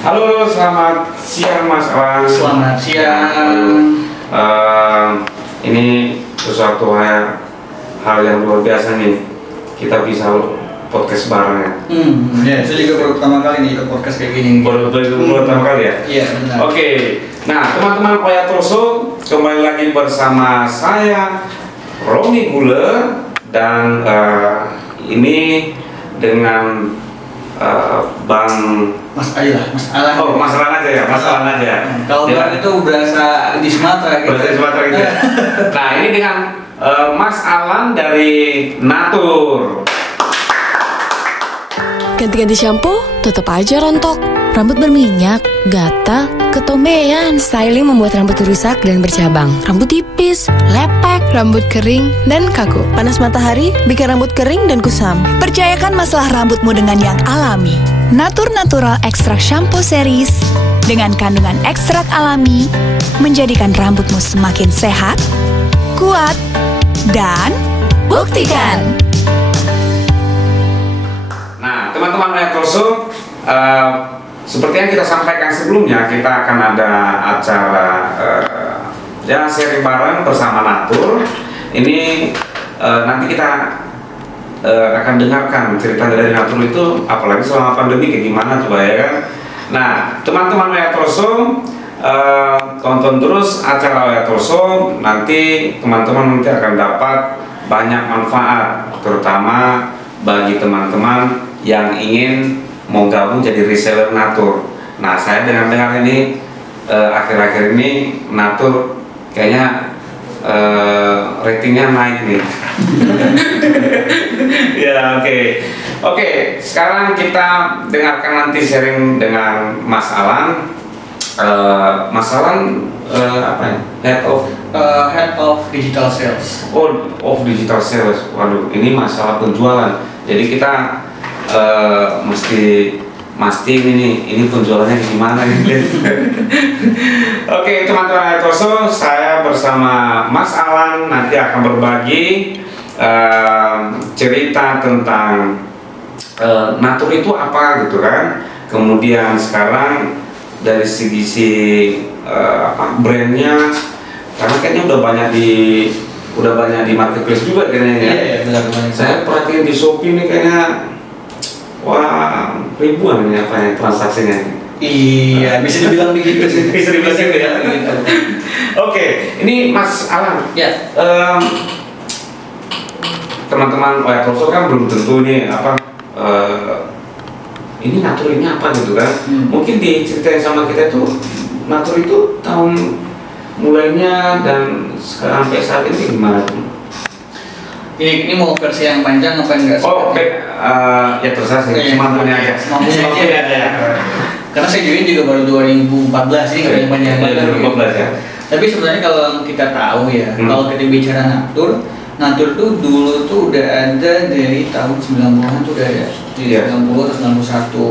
Halo, selamat siang Mas Alan. Selamat siang. Ini sesuatu hal yang luar biasa nih. Kita bisa podcast bareng ya. Ya, saya juga baru pertama kali nih ikut podcast kayak gini. Baru pertama kali ya? Iya, benar. Oke. Nah, teman-teman Oya Torso, kembali lagi bersama saya Romi Gule dan ini dengan Bang Mas Alan. Oh, Mas Alan aja ya, Mas Alan aja ya. Kalau Bang itu berasa di Sumatera gitu. Berasa di Sumatera gitu. Nah, ini dengan Mas Alan dari Natur. Ganti-ganti shampoo, tetap aja rontok. Rambut berminyak, gatal, ketombean. Styling membuat rambut rusak dan bercabang. Rambut tipis, lepek, rambut kering, dan kaku. Panas matahari bikin rambut kering dan kusam. Percayakan masalah rambutmu dengan yang alami. Natur Natural Extract Shampoo Series dengan kandungan ekstrak alami menjadikan rambutmu semakin sehat, kuat, dan buktikan. Nah, teman-teman Oya Torso, seperti yang kita sampaikan sebelumnya, kita akan ada acara sharing bareng bersama Natur. Ini nanti kita akan dengarkan cerita dari Natur itu, apalagi selama pandemi kayak gimana coba ya kan. Nah, teman-teman Oya Torso, tonton terus acara Oya Torso. Nanti teman-teman nanti akan dapat banyak manfaat, terutama bagi teman-teman yang ingin mau gabung jadi reseller Natur. Nah, saya dengar ini akhir-akhir ini Natur kayaknya ratingnya naik nih. Ya, oke. Sekarang kita dengarkan nanti sharing dengan Mas Alan. Mas Alan apa ya? Head of Digital Sales. Of Digital Sales. Waduh, ini masalah penjualan. Jadi kita mesti ini penjualannya gimana nih. Oke, teman-teman Oya Torso, saya bersama Mas Alan nanti akan berbagi cerita tentang Natur itu apa gitu kan. Kemudian sekarang dari segi brandnya, karena kayaknya udah banyak di marketplace juga kayaknya ya. Iya, benar. Saya perhatiin di Shopee ini kayaknya ribuan ini transaksinya. Iya, bisa dibilang begitu sih. Bisa dibilang gitu ya. Oke, ini Mas Alan. Ya. Teman-teman Oya Torso kan belum tentu ini ini Natur ini apa gitu kan. Mungkin diceritain sama kita tuh Natur itu tahun mulainya dan sekarang sampai saat ini gimana tuh? Ini mau versi yang panjang apa enggak? Ya terserah sih, semampunya aja. Semampunya aja. Karena saya juga baru 2014 ini nggak banyak banget. 2014 ya. Tapi sebenarnya kalau kita tahu ya, kalau kita bicara Natur tuh dulu tuh udah ada dari tahun 90-an tuh udah ya. Di 90 atau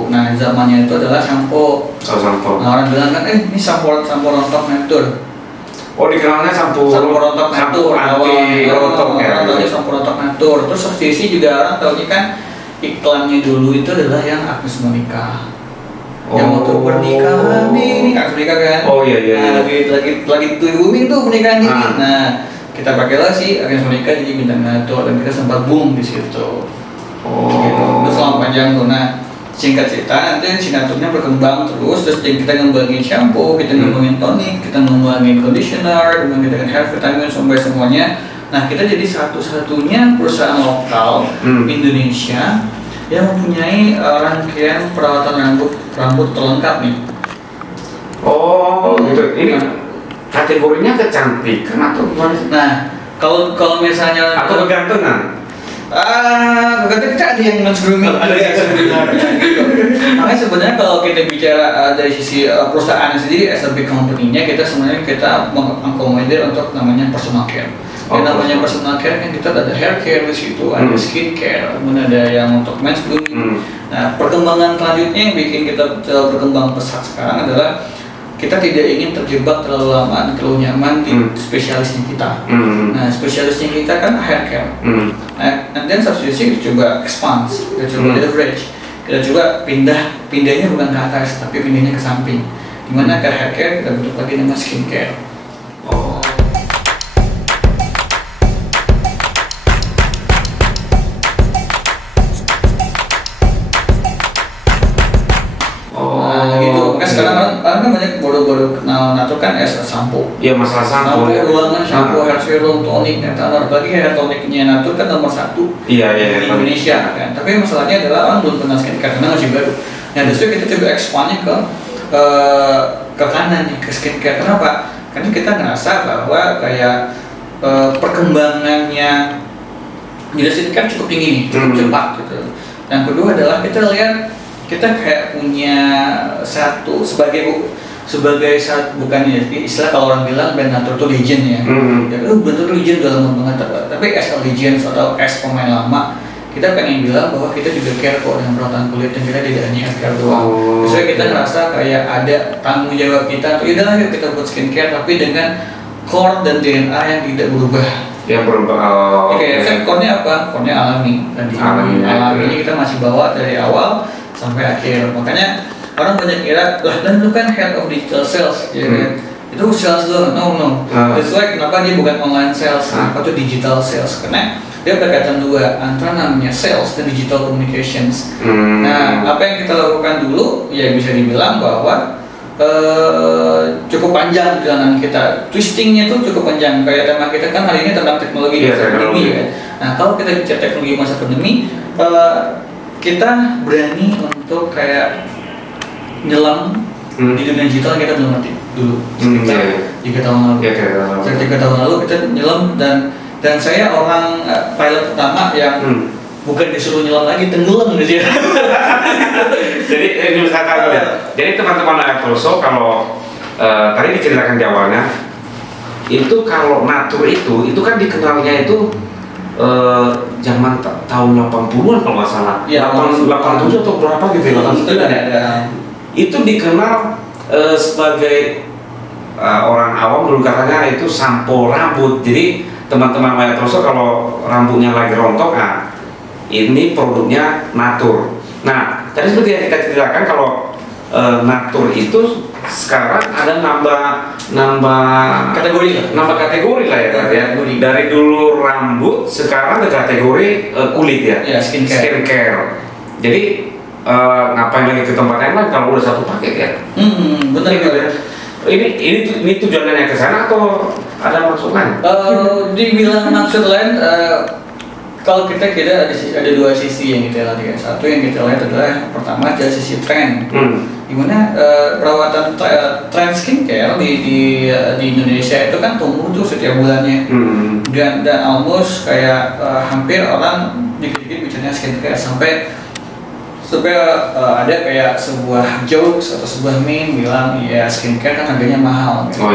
91. Nah, zamannya itu adalah sampo. Nah, orang bilang kan ini sampo rontok Natur. Dikenalnya sampo rontok Natur, anti rontok ya. Orang tahunya sampo rontok Natur. Terus sisi juga orang tahunya kan iklannya dulu itu adalah yang Agnes Monica. Yang waktu pernikahan ini Agnes Monica kan. Iya. Lagi booming tuh pernikahan ini. Nah, kita pakailah si Agnes Monica jadi bintang Natur dan kita sempat boom di situ. Gitu. Terus selama panjang tuh. Nah, singkat cerita nanti si Naturnya berkembang terus kita ngembangin shampoo, kita ngembangin tonik, kita ngembangin conditioner, kemudian kita hair vitamin sampai semuanya. Nah, kita jadi satu-satunya perusahaan lokal Indonesia yang mempunyai rangkaian perawatan rambut terlengkap nih. Gitu. Ini kategorinya kecantikan atau gimana? Nah, kalau misalnya atau kegantengan? Kita ada yang men-grooming, ada yang gitu. Makanya sebenarnya kalau kita bicara dari sisi perusahaan sendiri, as a big company-nya, kita mengakomodir untuk namanya personal care. Yang namanya personal care kan kita ada hair care di situ, ada skin care, kemudian ada yang untuk men's grooming. Nah, perkembangan selanjutnya yang bikin kita berkembang pesat sekarang adalah kita tidak ingin terjebak terlalu lama, terlalu nyaman di spesialisnya kita. Nah, spesialisnya kita kan hair care. And then substitusi kita coba expand, kita coba leverage. kita coba pindahnya bukan ke atas tapi pindahnya ke samping, dimana ke hair care kita bentuk lagi nama skincare. Oh. Nah gitu, makanya sekarang orang kan banyak bodoh-bodoh kenal natur kan es sampo. Iya, masalah sampo. Sampo ruangan, shampoo, hair serum, tonik, apalagi hair toniknya natur kan nomor 1 Iya, di Indonesia kan. Tapi masalahnya adalah orang belum kenal skincare karena masih baru. Nah justru kita coba ekspannya ke kanan nih, ke skincare. Kenapa? Karena kita ngerasa bahwa kayak perkembangannya di skincare cukup tinggi nih, cukup cepat gitu. Yang kedua adalah kita lihat kita kayak punya satu sebagai bukan ya istilah kalau orang bilang brand natur itu legend ya. Ya brand natur legend udah lama banget, tapi as a legend atau as pemain lama kita pengen bilang bahwa kita juga care kok dengan perawatan kulit dan kita tidak hanya haircare doang. Misalnya kita ngerasa kayak ada tanggung jawab kita tuh yaudah yuk kita buat skincare tapi dengan core dan DNA yang tidak berubah. Yang berubah. Core-nya apa? Core-nya alami. Dan alami ini kita masih bawa dari awal sampai akhir. Makanya orang banyak kira lah dan lu kan head of digital sales ya kan, itu sales doang. No. That's why kenapa dia bukan online sales, kenapa tuh digital sales, karena dia berkaitan dua antara namanya sales dan digital communications. Nah apa yang kita lakukan dulu ya bisa dibilang bahwa cukup panjang perjalanan kita, twistingnya tuh cukup panjang. Kayak tema kita kan hari ini tentang teknologi masa pandemi kan. Nah kalau kita bicara teknologi masa pandemi, kita berani untuk kayak nyelam di dunia digital yang kita belum ngerti dulu sekitar 3 tahun lalu. Sekitar 3 tahun lalu kita nyelam dan saya orang pilot pertama yang bukan disuruh nyelam lagi, tenggelam di sini. Jadi ini misalkan ya. Jadi teman-teman Airtoso kalau tadi diceritakan di awalnya itu kalau natur itu kan dikenalnya itu zaman tahun 80-an kalau nggak salah. Ya, 87 atau berapa gitu ya? 89 ya. Itu dikenal sebagai orang awam dulu katanya itu sampo rambut. Jadi teman-teman Airtoso kalau rambutnya lagi rontok, ini produknya natur. Nah, tadi seperti yang kita ceritakan kalau natur itu sekarang ada nambah kategori lah ya. Dari dulu rambut sekarang ke kategori kulit ya, skincare. Jadi ngapain lagi ke tempat yang lain kalau udah satu paket ya? Benar ya. Ini tujuannya ke sana atau ada maksud lain? Dibilang maksud lain, kalau kita ada dua sisi yang kita lihat. Satu yang kita lihat adalah pertama dari sisi tren, dimana perawatan tren skincare di Indonesia itu kan tumbuh tuh setiap bulannya, dan almost kayak hampir orang dikit-dikit bicaranya skincare sampai ada kayak sebuah jokes atau sebuah meme bilang ya skincare kan harganya mahal gitu.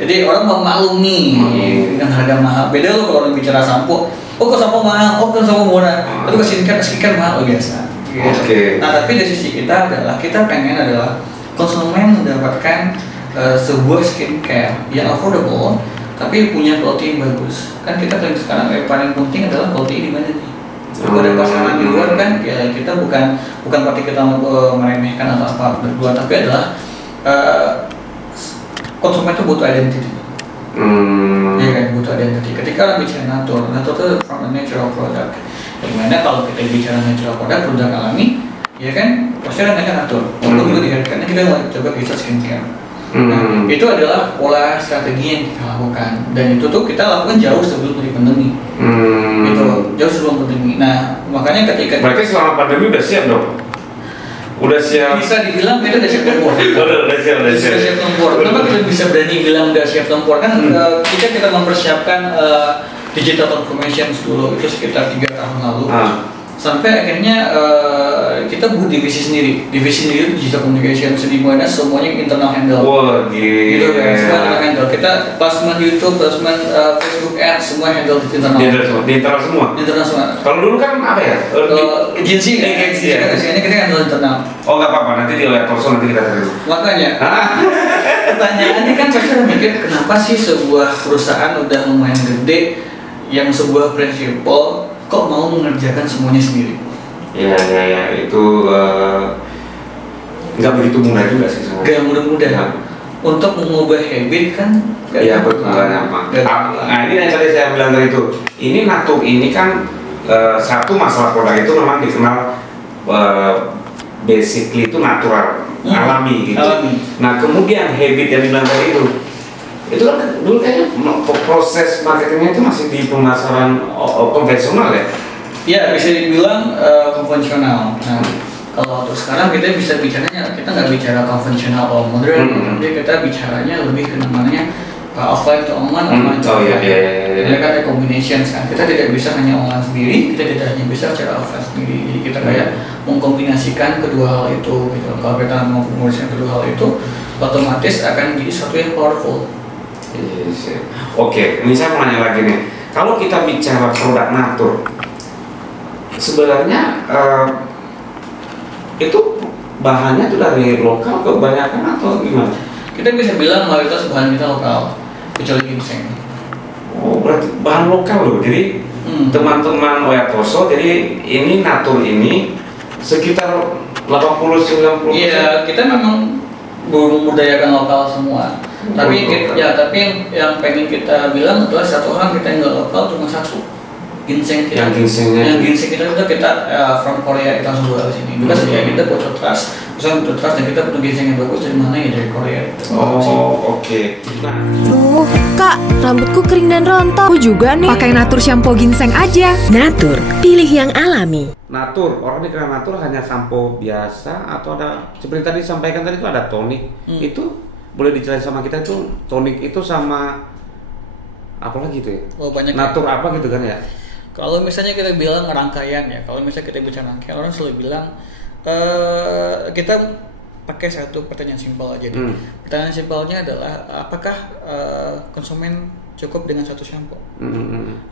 Jadi orang memaklumi dengan harga mahal. Beda loh kalau orang bicara sampo, kok sampo mahal, kok sampo murah, tapi skincare mahal biasa gitu. Nah tapi dari sisi kita adalah kita pengen adalah konsumen mendapatkan sebuah skincare yang affordable tapi punya quality yang bagus. Kan kita sekarang paling penting adalah quality di mana nih. Kalau ada pasangan di luar kan ya kita bukan berarti kita meremehkan atau apa berdua, tapi adalah konsumen itu butuh identity. Ya kan, butuh identity. Ketika orang bicara natur itu from a natural product. Dimana kalau kita bicara natural produk alami, ya kan pasti ada natur. Untuk juga diharapkan kita coba research skincare. Nah, itu adalah pola strategi yang kita lakukan, dan itu tuh kita lakukan jauh sebelum pandemi. Gitu, jauh sebelum pandemi. Nah, makanya ketika berarti selama pandemi udah siap dong? Udah siap? Bisa dibilang kita udah siap tempur. Udah siap tempur. Kenapa kita bisa berani bilang udah siap tempur? Kan kita mempersiapkan digital transformation dulu itu sekitar 3 tahun lalu. Sampai akhirnya kita buat divisi sendiri itu digital communication, di mana semuanya internal handle. Wah, gitu kan, semua internal handle. Kita placement YouTube, placement Facebook ads, semua handle di internal. Di internal semua. Kalau dulu kan apa ya? Agency ya. Ini kita handle internal. Oh nggak apa-apa, nanti di Airtoso nanti kita terima. Makanya. Pertanyaannya kan pasti orang mikir kenapa sih sebuah perusahaan udah lumayan gede yang sebuah prinsipal kok mau mengerjakan semuanya sendiri? Ya itu nggak begitu mudah juga sih sebenarnya. Gak mudah-mudah. Ya. Untuk mengubah habit kan. Iya betul gampang. Nah ini yang tadi saya bilang tadi itu. Ini Natur ini kan satu masalah produk itu memang dikenal basically itu natural, alami gitu. Alami. Nah kemudian habit yang dibilang tadi itu kan dulu kayaknya proses marketingnya itu masih di pemasaran konvensional ya? Ya bisa dibilang konvensional. Nah kalau untuk sekarang kita bisa bicaranya, kita nggak bicara konvensional atau modern, tapi kita bicaranya lebih ke namanya offline to online, online to offline. Jadi kan ada combinations kan. Kita tidak bisa hanya online sendiri, kita tidak hanya bisa secara offline sendiri. Jadi kita kayak mengkombinasikan kedua hal itu gitu. Kalau kita mau mengkombinasikan kedua hal itu, otomatis akan menjadi sesuatu yang powerful. Yes. Oke, ini saya mau nanya lagi nih. Kalau kita bicara produk Natur, sebenarnya itu bahannya itu dari lokal kebanyakan atau gimana? Kita bisa bilang mayoritas bahan kita lokal, kecuali ginseng. Oh, berarti bahan lokal loh. Jadi teman-teman Oyatoso, jadi ini Natur ini sekitar 80-90%. Iya, kita memang membudayakan lokal semua. Tapi yang pengen kita bilang adalah satu orang kita yang nggak lokal cuma satu. Ginseng kita. Yang ginseng kita from Korea, kita langsung bawa ke sini. Juga sebenarnya kita butuh trust, dan kita butuh ginseng yang bagus dari mana ya, dari Korea. Oke. Nah. Kak, rambutku kering dan rontok. Aku juga nih. Pakai Natur shampoo ginseng aja. Natur, pilih yang alami. Natur, orang dikira Natur hanya sampo biasa atau ada seperti tadi disampaikan tadi itu ada tonik. Itu boleh dijelasin sama kita itu tonik itu sama apa lagi itu ya? Oh, banyak. Natur apa gitu kan ya? Kalau misalnya kita bilang rangkaian ya, kalau misalnya kita bicara rangkaian, orang selalu bilang kita pakai satu pertanyaan simpel aja nih. Pertanyaan simpelnya adalah apakah konsumen cukup dengan satu shampoo?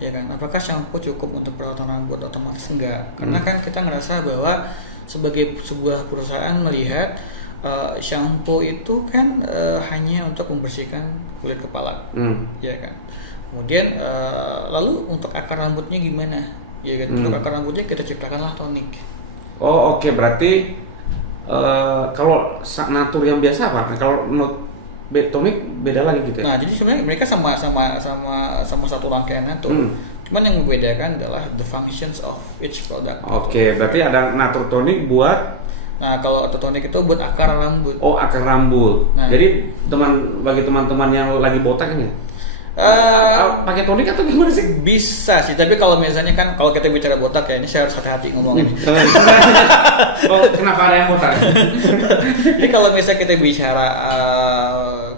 Ya kan? Apakah shampoo cukup untuk perawatan rambut? Otomatis enggak. Karena kan kita ngerasa bahwa sebagai sebuah perusahaan melihat shampoo itu kan hanya untuk membersihkan kulit kepala, ya kan? Kemudian lalu untuk akar rambutnya gimana? Ya kan? Untuk akar rambutnya kita ciptakanlah tonik. Oh oke. Berarti kalau Natur yang biasa apa? Kalau tonik beda lagi gitu ya? Nah jadi sebenarnya mereka sama satu rangkaian Natur. Cuman yang membedakan adalah the functions of each product. Oke. Berarti ada Natur tonik buat. Nah kalau tonik itu buat akar rambut. Oh akar rambut. Nah, jadi bagi teman-teman yang lagi botak ini pakai tonik atau gimana sih? Bisa sih, tapi kalau misalnya kan kalau kita bicara botak ya ini saya harus hati-hati ngomongnya. Oh, kenapa ada yang botak? Jadi kalau misalnya kita bicara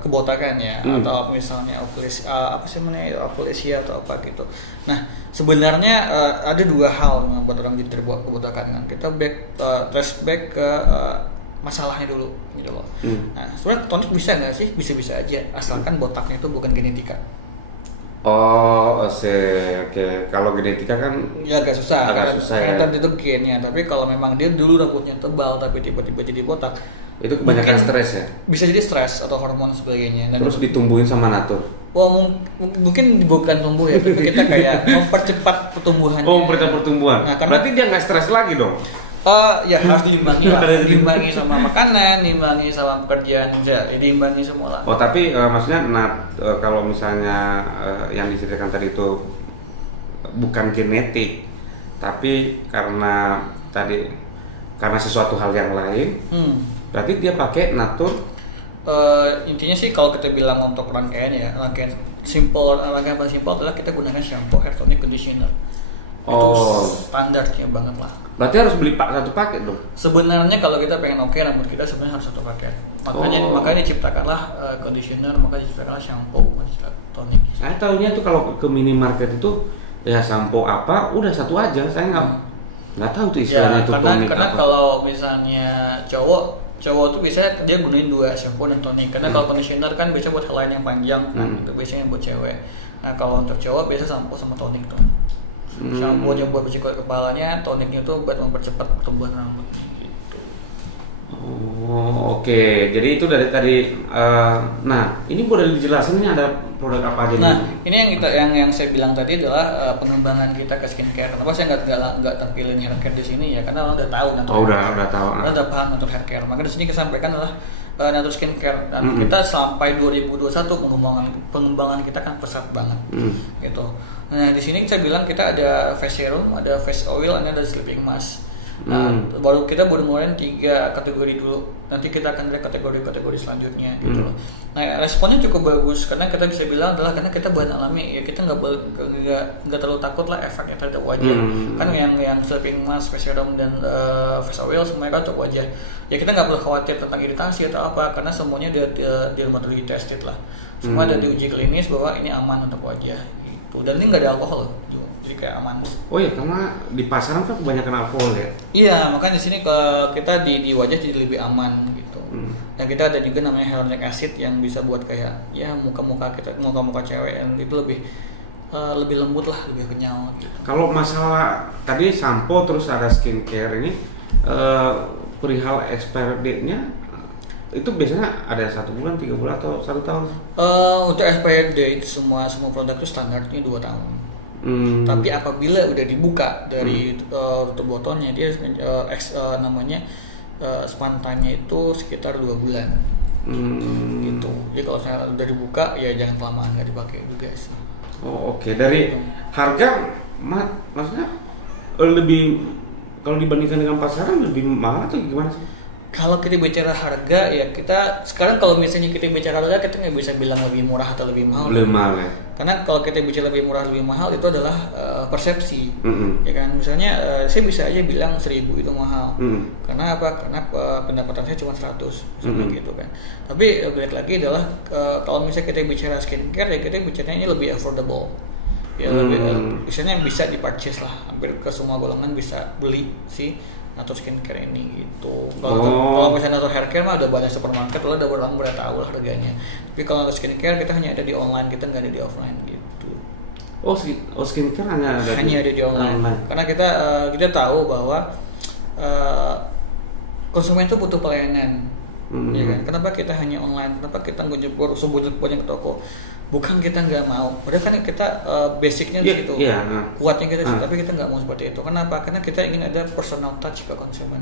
kebotakan ya, atau misalnya aplesia atau apa gitu. Nah sebenarnya ada dua hal yang membuat orang jadi terbuat kebotakan kan. Kita trace back ke masalahnya dulu gitu loh. Nah sebenarnya tonik bisa nggak sih? Bisa-bisa aja, asalkan botaknya itu bukan genetika. Oh, oke. Kalau genetika kan ya agak susah ya. Tadi itu gennya, tapi kalau memang dia dulu rambutnya tebal tapi tiba-tiba jadi botak, itu kebanyakan stres ya. Bisa jadi stres atau hormon sebagainya. Dan terus ditumbuhin sama Natur. Wah, mungkin bukan tumbuh ya, tapi kita kayak mempercepat pertumbuhannya. Oh, mempercepat pertumbuhan. Nah, berarti dia nggak stres lagi dong. Ya harus diimbangi lah, diimbangi sama makanan, diimbangi sama pekerjaan, diimbangi semua lah. Oh tapi maksudnya kalau misalnya yang diceritakan tadi itu bukan genetik, tapi karena sesuatu hal yang lain, berarti dia pakai Natur. Intinya sih kalau kita bilang untuk rangkaian paling simpel adalah kita gunakan shampoo, hair tonic, conditioner. Itu standarnya banget lah. Berarti harus beli satu paket dong? Sebenarnya kalau kita pengen rambut kita sebenarnya harus satu paket. Makanya diciptakanlah conditioner, makanya diciptakanlah shampoo, tonik. Saya tahunya tuh kalau ke minimarket itu ya shampoo apa udah satu aja. Saya nggak tahu tuh istilahnya itu tonik karena apa. Kalau misalnya cowok tuh biasanya dia gunain dua, shampoo dan tonik. Karena kalau conditioner kan biasanya buat helai yang panjang, itu biasanya buat cewek. Nah kalau untuk cowok biasa shampoo sama tonik tuh. Shampoo yang buat bersih kulit kepalanya, toniknya tuh buat mempercepat pertumbuhan rambut gitu. Oh, oke. Jadi itu dari tadi. Nah, ini boleh dijelasin ini ada produk apa aja nih? Nah, ini yang saya bilang tadi adalah pengembangan kita ke skincare. Kenapa saya nggak tampilin hair care di sini ya? Karena orang udah tahu Natur. Oh, udah tahu. Orang udah paham Natur hair care. Maka di sini kita sampaikan adalah Natur skincare dan kita sampai 2021 pengembangan kita kan pesat banget. Gitu. Nah, di sini saya bilang kita ada face serum, ada face oil, ada sleeping mask. Nah, kita baru ngeluarin 3 kategori dulu. Nanti kita akan lihat kategori-kategori selanjutnya gitu loh. Nah, responnya cukup bagus karena kita bisa bilang adalah karena kita bahan alami ya, kita nggak terlalu takut lah efeknya terhadap wajah. Kan yang sleeping mask, face serum dan face oil semuanya kan untuk wajah. Ya kita nggak perlu khawatir tentang iritasi atau apa karena semuanya dia dermatologi tested lah. Semua ada diuji klinis bahwa ini aman untuk wajah gitu. Dan ini nggak ada alkohol. Jadi kayak aman. Oh ya, karena di pasaran kan kebanyakan alkohol ya. Iya, makanya di sini kita di wajah jadi lebih aman gitu. Dan kita ada juga namanya hyaluronic acid yang bisa buat kayak ya muka-muka cewek yang itu lebih lembut lah, lebih kenyal gitu. Kalau masalah tadi sampo terus ada skincare ini perihal expiry date-nya itu biasanya ada 1 bulan, 3 bulan atau 1 tahun? Untuk expiry date semua produk itu standarnya 2 tahun. Tapi apabila udah dibuka dari tutup botolnya dia namanya span time-nya itu sekitar 2 bulan. Gitu. Jadi kalau saya udah dibuka ya jangan kelamaan nggak dipakai juga sih. Oh, oke. Dari harga maksudnya lebih kalau dibandingkan dengan pasaran lebih mahal atau gimana sih? Kalau kita bicara harga ya kita sekarang kalau misalnya kita bicara harga kita nggak bisa bilang lebih murah atau lebih mahal. Lebih mahal ya. Karena kalau kita bicara lebih murah lebih mahal itu adalah persepsi. Ya kan misalnya saya bisa aja bilang 1.000 itu mahal. Karena apa? Karena pendapatan saya cuma 100 gitu kan. Tapi balik lagi adalah kalau misalnya kita bicara skincare ya kita bicaranya ini lebih affordable. Ya lebih misalnya bisa di-purchase lah. Hampir ke semua golongan bisa beli sih Natur skincare ini gitu. Kalau misalnya Natur hair care mah udah banyak supermarket, lo udah orang tahu lah harganya. Tapi kalau Natur skincare kita hanya ada di online, kita nggak ada di offline gitu. Oh skincare hanya ada di online. Karena kita tahu bahwa konsumen itu butuh pelayanan. Ya kan? Kenapa kita hanya online? Kenapa kita ngejebur ke toko? Bukan kita nggak mau, padahal kan kita basicnya di situ, kuatnya kita situ, tapi kita nggak mau seperti itu. Kenapa? Karena kita ingin ada personal touch ke konsumen.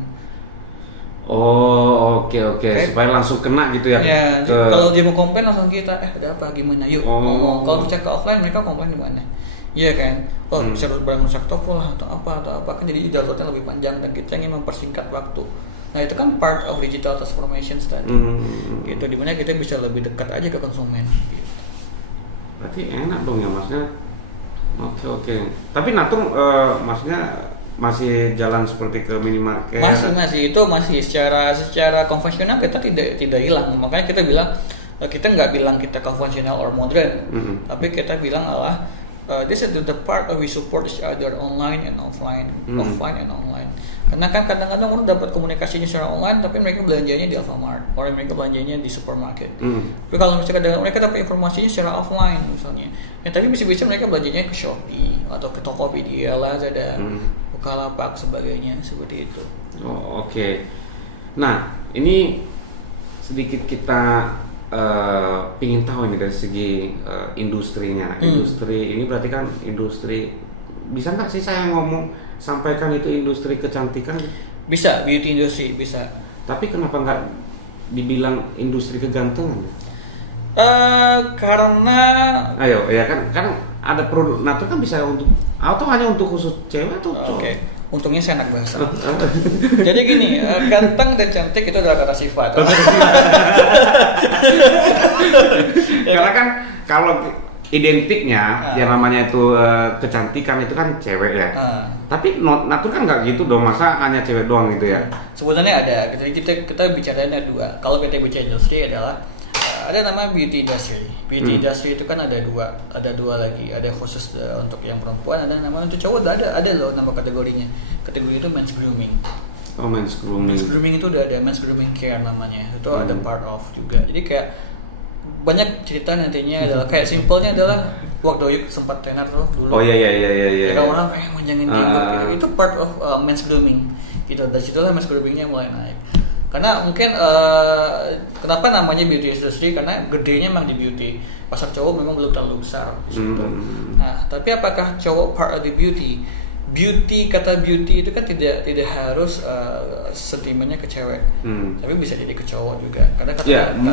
Oh, oke. Supaya langsung kena gitu ya. Ya, kalau dia mau komplain langsung kita, ada apa, gimana, yuk ngomong. Kalau bicara ke offline mereka komplain di mana? Iya kan? Bisa barang rusak toko lah atau apa kan jadi downloadnya lebih panjang dan kita ingin mempersingkat waktu. Nah itu kan part of digital transformation tadi. Gitu, dimana kita bisa lebih dekat aja ke konsumen. Gitu. Berarti enak dong ya maksudnya. Oke. Tapi Natur maksudnya masih jalan seperti ke minimarket. Masih secara konvensional kita tidak hilang. Makanya kita bilang kita nggak bilang kita konvensional or modern. Tapi kita bilang this is the part of we support each other online and offline and online. Karena kan kadang-kadang orang dapat komunikasinya secara online, tapi mereka belanjanya di Alfamart, orang mereka belanjanya di supermarket. Tapi kalau misalnya mereka dapat informasinya secara offline misalnya, tapi bisa-bisa mereka belanjanya ke Shopee atau ke Tokopedia, Lazada, Bukalapak sebagainya seperti itu. Oh, oke. Nah ini sedikit kita pingin tahu ini dari segi industrinya. Industri ini berarti kan industri, bisa nggak sih saya ngomong sampaikan itu industri kecantikan? Bisa, beauty industry bisa. Tapi kenapa nggak dibilang industri kegantengan? Karena ayo ya kan ada produk Natur kan bisa untuk atau hanya untuk khusus cewek atau cowok? Oke. Untungnya saya anak bahasa. Jadi gini, ganteng dan cantik itu adalah kata sifat. Karena kan kalau identiknya yang namanya itu kecantikan itu kan cewek ya. Tapi Natur kan nggak gitu dong, masa hanya cewek doang gitu ya? Sebenarnya ada. Kita bicaranya ada 2. Kalau kita bicara industri adalah ada nama beauty industry. Beauty industry itu kan ada 2 lagi. Ada khusus untuk yang perempuan, ada nama untuk cowok. Ada loh nama kategorinya. Kategori itu men's grooming. Oh, men's grooming. Men's grooming itu udah ada men's grooming care namanya. Itu ada part of juga. Jadi kayak banyak cerita nantinya adalah kayak simpelnya adalah waktu sempat tenar tuh dulu. Oh iya. Kalau orang manjangin rambut gitu. Itu part of men's grooming. Gitu. Dari situlah men's groomingnya mulai naik. Karena mungkin kenapa namanya beauty industry, karena gedenya memang di beauty. Pasar cowok memang belum terlalu besar di situ. Nah, tapi apakah cowok part of the beauty? Kata beauty itu kan tidak harus sentimennya ke cewek, tapi bisa jadi ke cowok juga. Karena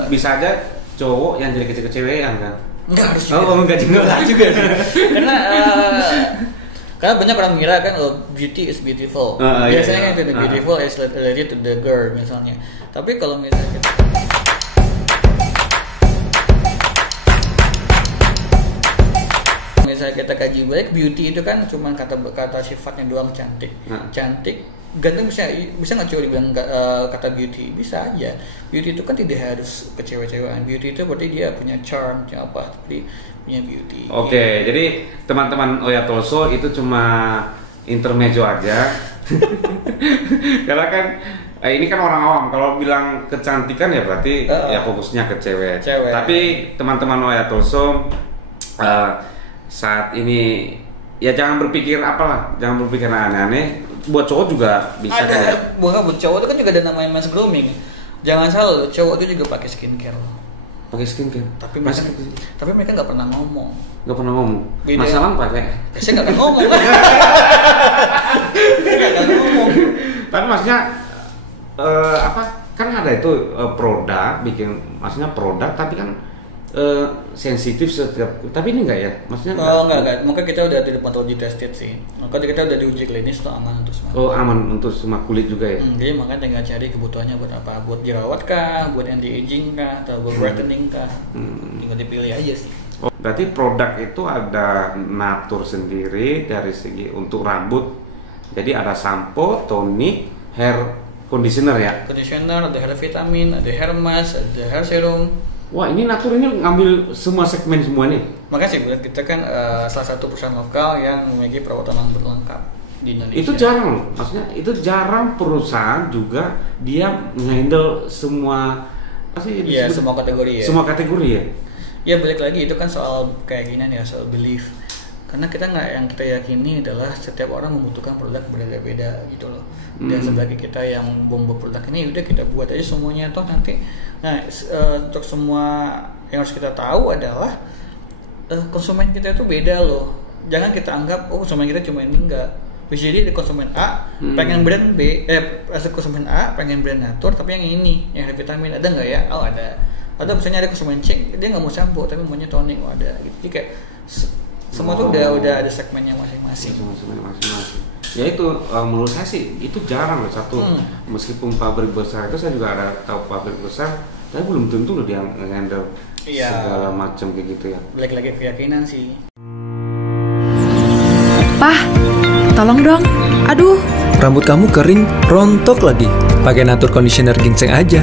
bisa aja cowok yang jadi ke cewek kan? Enggak harus juga. Enggak juga sih. Karena banyak orang mengira kan beauty is beautiful. Biasanya kan the beautiful is related to the girl misalnya. Tapi kalau misalnya kita kaji baik, beauty itu kan cuma kata sifatnya doang, cantik. Cantik gantung bisa nggak cowok dibilang kata beauty? Bisa aja. Beauty itu kan tidak harus ke cewek-cewekan. Beauty itu berarti dia punya charm, punya apa, tapi punya beauty. Oke, jadi teman-teman Oya Tolso itu cuma intermezzo aja. Karena kan ini kan orang awam, kalau bilang kecantikan ya berarti ya fokusnya ke cewek. Tapi teman-teman Oya Tolso saat ini ya jangan berpikir aneh-aneh. Buat cowok juga bisa kan ya? Buat cowok itu kan juga ada namanya mass grooming. Jangan salah, cowok itu juga pakai skincare. Tapi mereka nggak pernah ngomong. Masalah pakai. Saya nggak akan ngomong. Tapi maksudnya kan ada itu produk maksudnya produk tapi kan sensitif setiap, tapi ini enggak ya, maksudnya enggak. Maka kita udah tidak patut ditested sih. Maka kita udah diuji klinis tuh aman untuk semua. Aman untuk semua kulit juga ya. Jadi makanya tinggal cari kebutuhannya buat apa, buat jerawat kah, buat anti aging kah, atau buat brightening kah. Tinggal dipilih aja sih. Berarti produk itu ada Natur sendiri dari segi untuk rambut. Jadi ada sampo, tonik, hair conditioner ya. Conditioner, ada hair vitamin, ada hair mask, ada hair serum. Wah, ini Natur ini ngambil semua segmen semua nih. Makasih buat kita kan salah satu perusahaan lokal yang memiliki perawatan rambut lengkap di Indonesia. Itu jarang loh, maksudnya itu jarang perusahaan juga dia nge-handle semua semua kategori ya. Semua kategori ya. Ya balik lagi itu kan soal keyakinan ya, soal belief. Karena yang kita yakini adalah setiap orang membutuhkan produk berbeda-beda gitu loh. Dan sebagai kita yang membuat produk ini udah kita buat aja semuanya toh nanti. Nah, untuk semua yang harus kita tahu adalah konsumen kita itu beda loh. Jangan kita anggap konsumen kita cuma ini, enggak. Bisa jadi di konsumen A pengen brand B, konsumen A pengen brand Natur tapi yang ini, yang vitamin ada nggak ya? Oh ada. Atau misalnya ada konsumen C dia nggak mau shampoo tapi maunya tonik, ada gitu. Jadi kayak semua tuh udah ada segmennya masing-masing. Ya itu menurut saya sih itu jarang loh satu. Meskipun pabrik besar itu saya juga ada tahu pabrik besar, tapi belum tentu loh dia nge-handle segala macam kayak gitu ya. Balik lagi keyakinan sih. Pah, tolong dong. Aduh, rambut kamu kering, rontok lagi. Pakai Natur Conditioner Ginseng aja.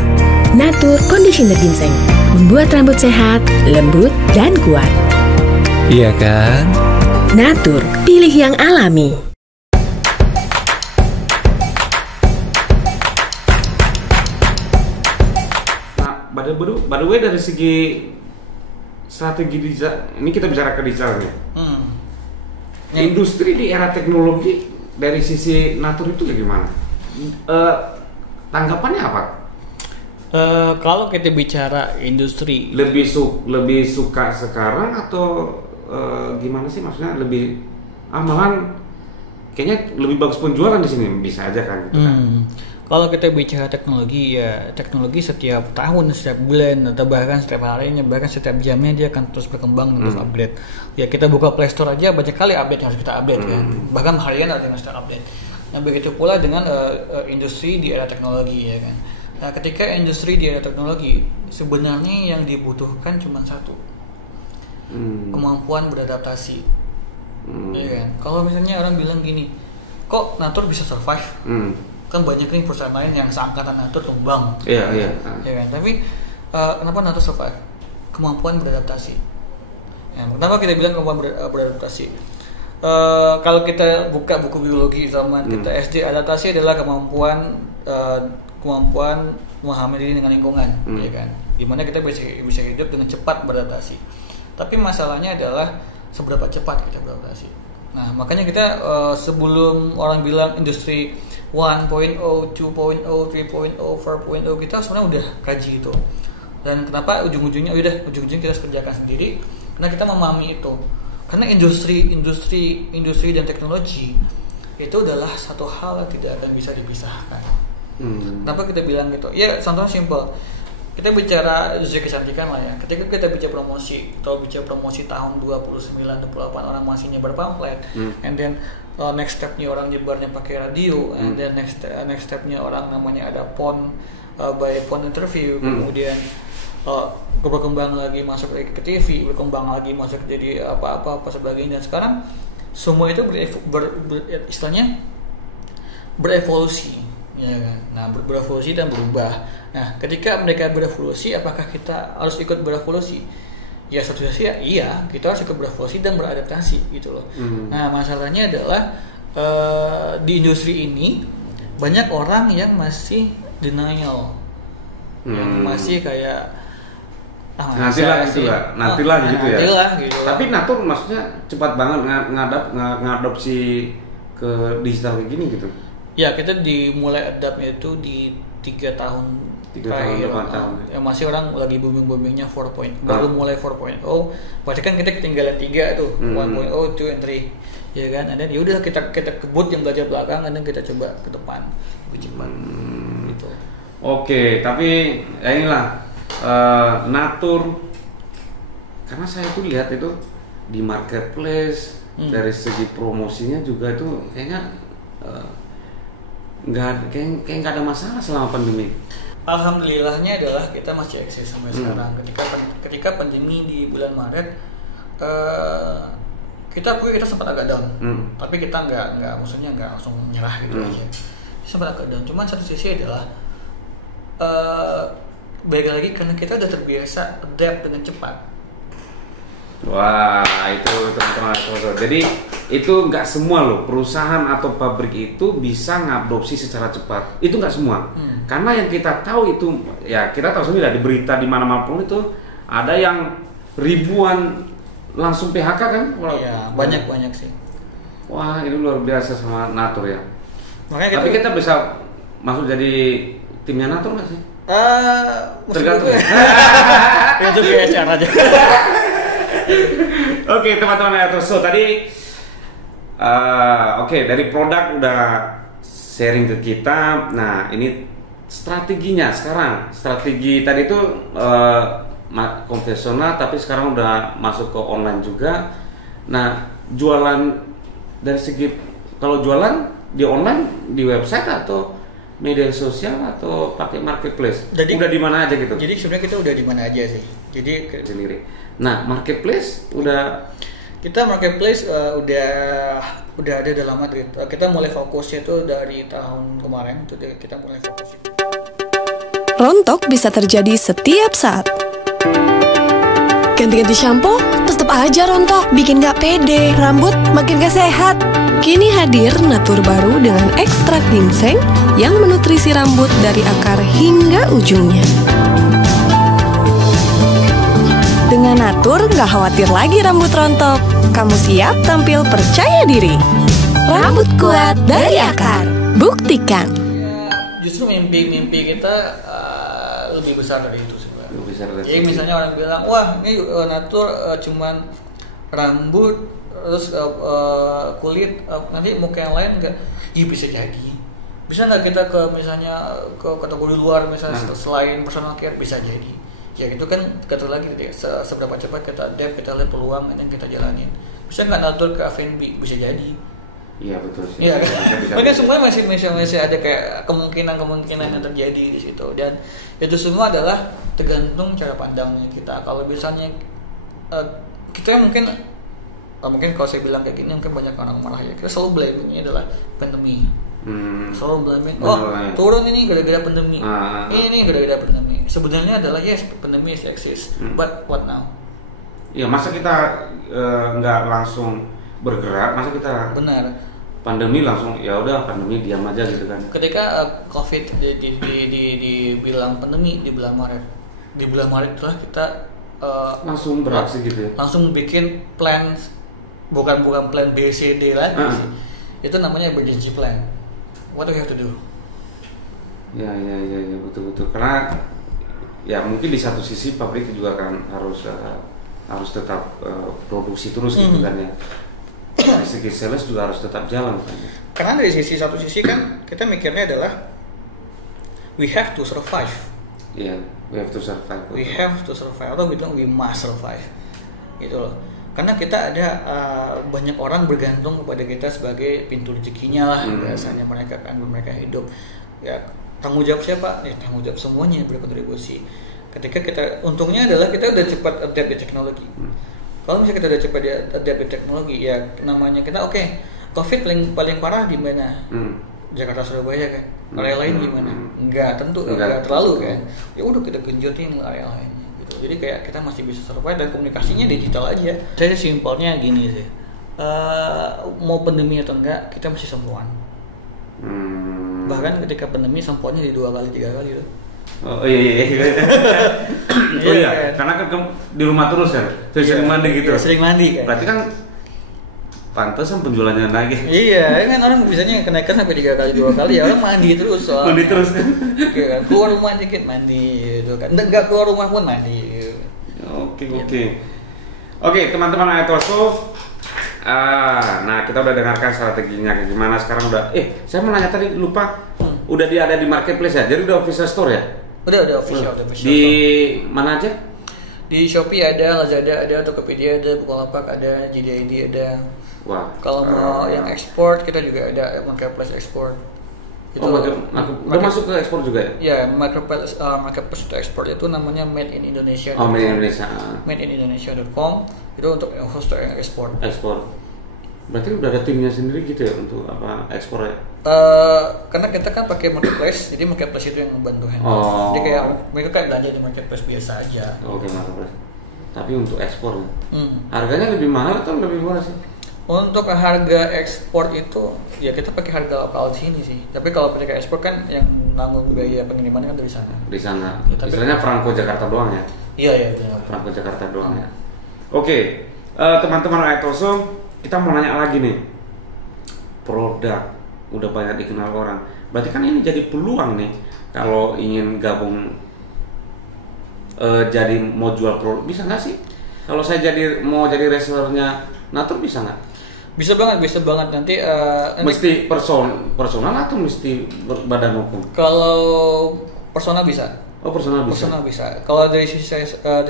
Natur Conditioner Ginseng membuat rambut sehat, lembut, dan kuat. Iya kan? Natur, pilih yang alami. Nah, by the way dari segi strategi desain, ini kita bicara ke desain ya. Industri di era teknologi dari sisi Natur itu gimana? Tanggapannya apa? Kalau kita bicara industri, lebih suka sekarang atau gimana sih, maksudnya lebih malahan kayaknya lebih bagus penjualan di sini, bisa aja kan gitu kan. Kalau kita bicara teknologi ya, teknologi setiap tahun, setiap bulan atau bahkan setiap harinya, bahkan setiap jamnya dia akan terus berkembang dan terus upgrade. Ya kita buka Play Store aja banyak kali update harus kita update kan. Bahkan harian ada yang harus kita update. Nah begitu pula dengan industri di era teknologi ya kan. Nah ketika industri di era teknologi sebenarnya yang dibutuhkan cuma satu, kemampuan beradaptasi. Ya kan? Kalau misalnya orang bilang gini, kok Natur bisa survive? Kan banyak nih perusahaan lain yang seangkatan Natur tumbang. Iya. Ya kan? Tapi kenapa Natur survive? Kemampuan beradaptasi. Ya, kenapa kita bilang kemampuan beradaptasi? Kalau kita buka buku biologi zaman kita SD, adaptasi adalah kemampuan memahami diri dengan lingkungan, ya kan? Dimana kita bisa hidup dengan cepat beradaptasi. Tapi masalahnya adalah seberapa cepat kita beradaptasi. Nah, makanya kita sebelum orang bilang industri 1.0, 2.0, 3.0, 4.0, kita sebenarnya udah kaji itu. Dan kenapa ujung-ujungnya kita harus kerjakan sendiri? Karena kita memahami itu. Karena industri dan teknologi itu adalah satu hal yang tidak akan bisa dipisahkan. Kenapa kita bilang gitu? Ya, contohnya simple. Kita bicara industri kecantikan lah ya. Ketika kita bicara promosi, atau bicara promosi tahun 29-28 orang masih nyebar pamflet, and then next stepnya orang nyebarnya pakai radio, and then next stepnya orang namanya ada phone by phone interview, kemudian berkembang lagi masuk ke TV, berkembang lagi masuk jadi apa sebagainya. Dan sekarang semua itu istilahnya berevolusi, ya kan? Nah, berevolusi dan berubah. Nah, ketika mereka berevolusi, apakah kita harus ikut berevolusi? Ya, satu-satunya iya, kita harus ikut berevolusi dan beradaptasi gitu loh. Nah, masalahnya adalah di industri ini banyak orang yang masih denial, yang masih kayak nantilah gitu ya. Gitu. Tapi Natur maksudnya cepat banget ngadopsi ke digital kayak gini gitu. Ya, kita dimulai adaptnya itu di 3 tahun terakhir. Ya, masih orang lagi booming-boomingnya 4.0. Baru mulai 4.0. Berarti kan kita ketinggalan 3 tuh. 1.0, 2 and 3. Ya kan? Dan ya udah kita kebut yang belajar belakang dan kita coba ke depan lebih cepat. Gitu. Oke, tapi ya inilah Natur, karena saya tuh lihat itu di marketplace dari segi promosinya juga itu kayaknya nggak ada masalah selama pandemi. Alhamdulillahnya adalah kita masih eksis sampai sekarang. Ketika pandemi di bulan Maret, kita sempat agak down, tapi kita nggak maksudnya nggak langsung menyerah gitu aja. Sempat agak down. Cuman satu sisi adalah balik lagi karena kita udah terbiasa adapt dengan cepat. Wah, itu teman-teman. Jadi itu nggak semua loh perusahaan atau pabrik itu bisa ngadopsi secara cepat. Itu nggak semua. Karena yang kita tahu itu ya kita tahu sendiri di berita di mana-mana pun itu ada yang ribuan langsung PHK kan? Iya, banyak sih. Wah, ini luar biasa sama Natur ya. Makanya tapi kita bisa masuk jadi timnya Natur nggak sih? Tergantung. Itu biasa aja. Oke, teman-teman Natur. So tadi dari produk udah sharing ke kita. Nah, ini strateginya sekarang. Strategi tadi itu konvensional, tapi sekarang udah masuk ke online juga. Nah, jualan dari segi kalau jualan di online di website atau media sosial atau pakai marketplace? Jadi, udah di mana aja gitu? Jadi sebenarnya kita udah di mana aja sih. Jadi sendiri. Nah, marketplace udah udah ada dalam Madrid. Kita mulai fokusnya itu dari tahun kemarin itu kita mulai fokus. Rontok bisa terjadi setiap saat. Ganti-ganti shampoo, tetap aja rontok. Bikin gak pede, rambut makin gak sehat. Kini hadir Natur baru dengan ekstrak ginseng yang menutrisi rambut dari akar hingga ujungnya. Dengan Natur gak khawatir lagi rambut rontok. Kamu siap tampil percaya diri. Rambut kuat dari akar. Buktikan. Justru mimpi kita lebih besar dari itu sebenarnya. Jadi misalnya orang bilang, wah ini Natur cuman rambut terus kulit, nanti muka yang lain enggak? Iya bisa jadi. Bisa nggak kita ke misalnya ke kategori luar misalnya selain personal care? Bisa jadi. Ya itu kan kata lagi seberapa cepat kita adapt, kita lihat peluang yang kita jalanin. Bisa nggak Natur ke F&B? Bisa jadi. Iya betul sih. Iya kan? Mungkin semuanya masih ada kayak kemungkinan yang terjadi di situ, dan itu semua adalah tergantung cara pandangnya kita. Kalau misalnya kita mungkin kalau saya bilang kayak gini mungkin banyak orang marah ya. Kita selalu blaming adalah pandemi. Selalu blaming. Turun ini gara-gara pandemi. Ini gara-gara pandemi. Sebenarnya adalah yes, pandemi is exist. But what now? Ya masa kita nggak langsung bergerak, masa kita benar pandemi langsung ya udah pandemi diam aja gitu kan. Ketika COVID dibilang pandemi di bulan Maret itulah kita langsung beraksi gitu ya. Langsung bikin plan bukan plan B, C, D lagi sih. Itu namanya emergency plan. What do you have to do? Ya, betul. Karena ya mungkin di satu sisi pabrik juga kan harus tetap produksi terus gitu kan ya. Dari segi sales juga harus tetap jalan kan. Karena dari satu sisi kan kita mikirnya adalah we have to survive. Iya, we have to survive. We have to survive, atau bilang we must survive, gitu loh. Karena kita ada banyak orang bergantung kepada kita sebagai pintu rezekinya lah, biasanya mereka hidup. Ya tanggung jawab siapa? Ya tanggung jawab semuanya yang berkontribusi. Ketika kita, untungnya adalah kita udah cepat adapt di teknologi. Kalau misalnya kita udah cepat adapt di teknologi, ya namanya kita COVID paling parah di mana? Jakarta, Surabaya kan. Area lain gimana? Enggak, tentu enggak terlalu kan. Ya udah kita genjotin area lainnya gitu. Jadi kayak kita masih bisa survive dan komunikasinya digital aja. Saya simpelnya gini sih. Mau pandemi atau enggak, kita masih sempuan. Bahkan ketika pandemi sempuannya di 2 kali 3 kali tuh. Oh iya. Oh iya, karena kan di rumah terus kan. Sering mandi gitu. Sering mandi kan. Berarti kan pantesan penjualannya naik. Iya, kan orang biasanya kenaikan sampai 3 kali 2 kali ya orang mandi terus soalnya. Mandi terus kan. Kan. Keluar rumah dikit mandi gitu kan. Enggak keluar rumah pun mandi. Gitu. Oke, teman-teman Ayatolso. Nah, kita udah dengarkan strateginya kayak gimana. Sekarang udah saya mau nanya tadi lupa. Udah ada di marketplace ya. Jadi udah official store ya? Udah official. Di mana aja? Di Shopee ada, Lazada ada, Tokopedia ada, Bukalapak ada, JDID ada. Wah. Kalau mau yang ekspor kita juga ada marketplace ekspor. Itu udah masuk ke ekspor juga ya? Ya, marketplace untuk ekspor itu namanya Made in Indonesia. Made in Indonesia. Madeinindonesia.com itu untuk host yang ekspor. Ekspor. Berarti udah ada timnya sendiri gitu ya untuk ekspor ya? Karena kita kan pakai marketplace, jadi marketplace itu yang membantu handle. Jadi kayak mereka kan belanja di marketplace biasa aja. Oke, marketplace. Tapi untuk ekspor, harganya lebih mahal atau lebih murah sih? Untuk harga ekspor itu ya kita pakai harga lokal di sini sih. Tapi kalau mereka ekspor kan yang nanggung biaya pengiriman kan dari sana. Di sana. Ya, istilahnya Franco Jakarta doang ya? Iya. Franco Jakarta doang ya. Oke, teman-teman Ayatolso, kita mau nanya lagi nih. Produk udah banyak dikenal orang. Berarti kan ini jadi peluang nih kalau ingin gabung jadi mau jual produk, bisa nggak sih? Kalau saya mau jadi resellernya Natur bisa nggak? Bisa banget nanti. Mesti personal atau mesti badan hukum? Kalau personal bisa. Oh, personal bisa. Personal bisa. Kalau dari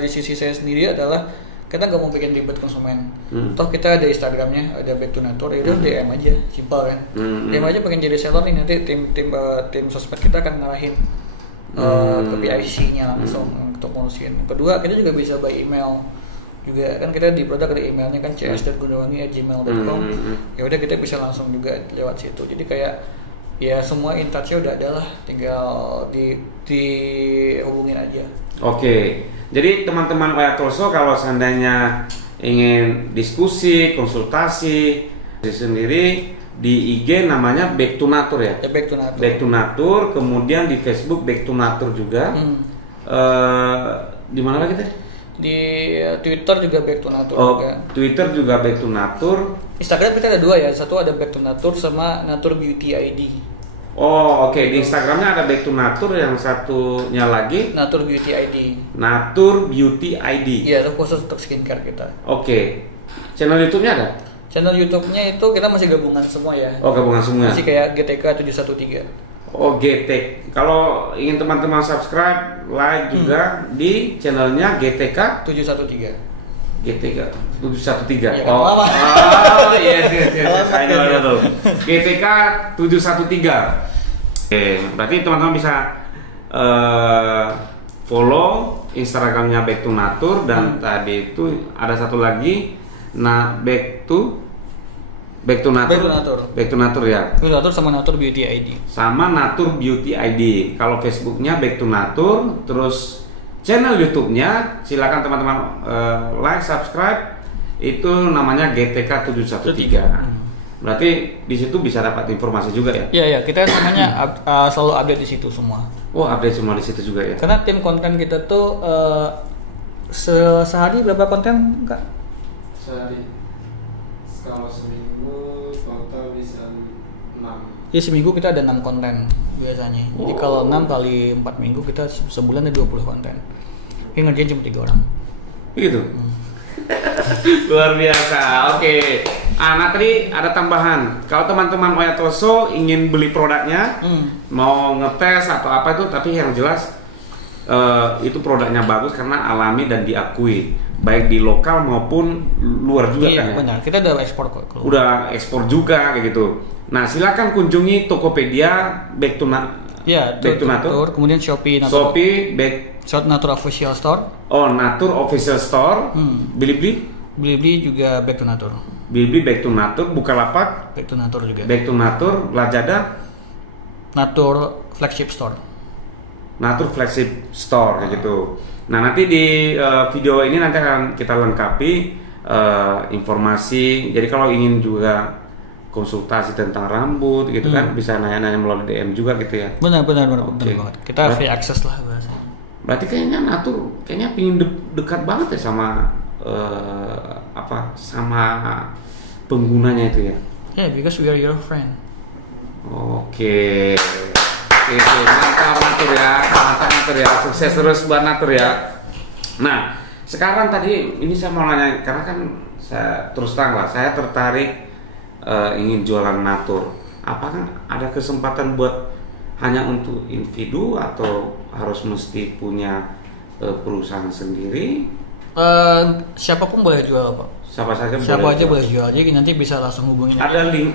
sisi saya sendiri adalah kita nggak mau bikin ribet konsumen. Toh kita ada Instagramnya, ada Back to Natur, itu DM aja, simpel kan. DM aja pengen jadi seller nih, nanti tim sosmed kita akan ngarahin ke PIC-nya langsung untuk ngurusin. Kedua, kita juga bisa by email juga kan, kita di produk ada emailnya kan cs.gundawangi@gmail.com. Ya udah kita bisa langsung juga lewat situ. Jadi kayak ya semua in touch-nya udah ada lah, tinggal dihubungin aja. Oke. Jadi teman-teman Ayatolso kalau seandainya ingin diskusi, konsultasi sendiri di IG namanya Back to Natur ya? Back to Natur. Back to Natur, kemudian di Facebook Back to Natur juga. Di mana lagi teh? Di Twitter juga Back to Natur juga. Twitter juga Back to Natur. Instagram kita ada 2 ya, satu ada Back to Natur sama Natur Beauty ID. Oke. Di Instagramnya ada Back to Natur, yang satunya lagi Natur Beauty ID. Natur Beauty ID. Iya, itu khusus untuk skincare kita. Oke. Channel YouTube-nya ada? Channel YouTube-nya itu kita masih gabungan semua ya. Oh, gabungan semua. Masih kayak GTK 713. Oh, GT. Kalau ingin teman-teman subscribe, like juga di channelnya GTK 713. GTK 713. Ya, Oh, yes. I know. GTK 713. Oke, berarti teman-teman bisa follow Instagramnya Back to Natur, dan tadi itu ada satu lagi, Back to Natur. Back to Natur ya. Back to Natur sama Natur Beauty ID. Sama Natur Beauty ID. Kalau Facebooknya Back to Natur, terus channel YouTube-nya silakan teman-teman like, subscribe. Itu namanya GTK 713. Berarti di situ bisa dapat informasi juga ya? Iya, kita semuanya selalu update di situ semua. Oh, update semua di situ juga ya? Karena tim konten kita tuh sehari berapa konten, Kak? Sehari Kalau seminggu total bisa 6. Jadi seminggu kita ada 6 konten biasanya. Jadi kalau 6 kali 4 minggu kita sebulan ada 20 konten. Ini ngerjain cuma 3 orang. Begitu. Luar biasa. Oke. Nah tadi ada tambahan. Kalau teman-teman Oyatoso ingin beli produknya, mau ngetes atau apa itu, tapi yang jelas itu produknya bagus karena alami dan diakui, baik di lokal maupun luar juga. Iya, kan ya. Benar. Kita udah ekspor kok. Udah ekspor juga kayak gitu. Nah silakan kunjungi Tokopedia, Back to Natur, kemudian Shopee Natur Official Store. Oh, Natur Official Store. Bilibili juga Back to Natur. Bilibili Back to Natur, Bukalapak Back to Natur juga. Back to Natur, Lazada Natur Flagship Store. Natur Flagship Store kayak gitu. Nah nanti di video ini nanti akan kita lengkapi informasi. Jadi kalau ingin juga konsultasi tentang rambut gitu kan, bisa nanya-nanya melalui DM juga gitu ya. Benar Okay. banget. Kita free access lah bahasanya. Berarti kayaknya Natur pingin dekat banget ya sama sama penggunanya itu ya. Yeah, because we are your friend. Oke. Mantap Natur ya. Sukses terus buat Natur ya. Nah, sekarang tadi ini saya mau nanya karena kan saya terus terang lah, saya tertarik ingin jualan Natur. Apakah ada kesempatan buat hanya untuk individu atau harus mesti punya perusahaan sendiri? Siapapun boleh jual, Pak. Siapa aja boleh jual. Jadi nanti bisa langsung hubungin. Ada link,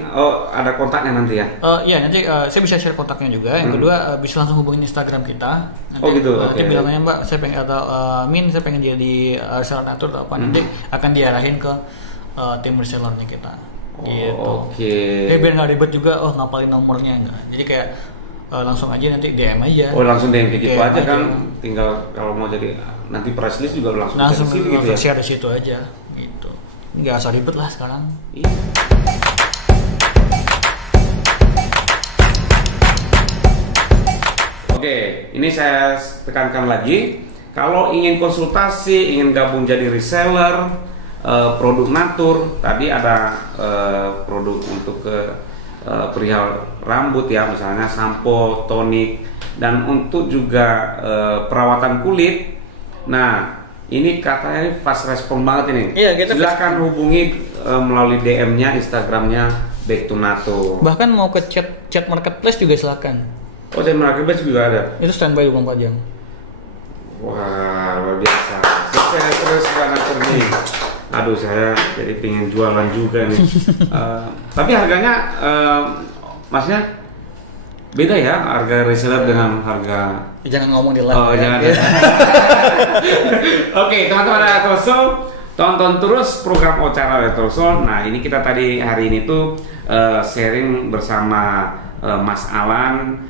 ada kontaknya nanti ya? Iya, nanti saya bisa share kontaknya juga. Yang kedua bisa langsung hubungin Instagram kita. Nanti, gitu. Nanti bilangnya Mbak, saya pengen saya pengen jadi reseller Natur atau apa, nanti akan diarahin ke tim resellernya kita. Gitu. Oke. Jadi biar nggak ribet juga, ngapalin nomornya enggak. Jadi kayak langsung aja nanti DM aja. Oh langsung DM kayak gitu DM aja kan, tinggal kalau mau jadi nanti press list juga langsung share gitu ya? share di situ aja gitu. Nggak usah ribet lah sekarang. Iya. Oke, ini saya tekankan lagi. Kalau ingin konsultasi, ingin gabung jadi reseller produk Natur, tadi ada produk untuk perihal rambut ya, misalnya sampo, tonik, dan untuk juga perawatan kulit. Nah, ini katanya fast respon banget ini. Iya, silakan hubungi melalui DM-nya, Instagram-nya Back to Natur. Bahkan mau ke chat marketplace juga silakan. Oh, chat marketplace juga ada. Itu standby 24 jam. Wah, luar biasa. Sukses terus Pak Natur nih. Aduh, saya jadi pengen jualan juga nih. Tapi harganya, maksudnya beda ya harga reseller dengan harga. Jangan ngomong di live. Oh, jangan. Oke, teman-teman Oyatoso, tonton terus program Ocara Oyatoso. Nah, ini kita tadi hari ini tuh sharing bersama Mas Alan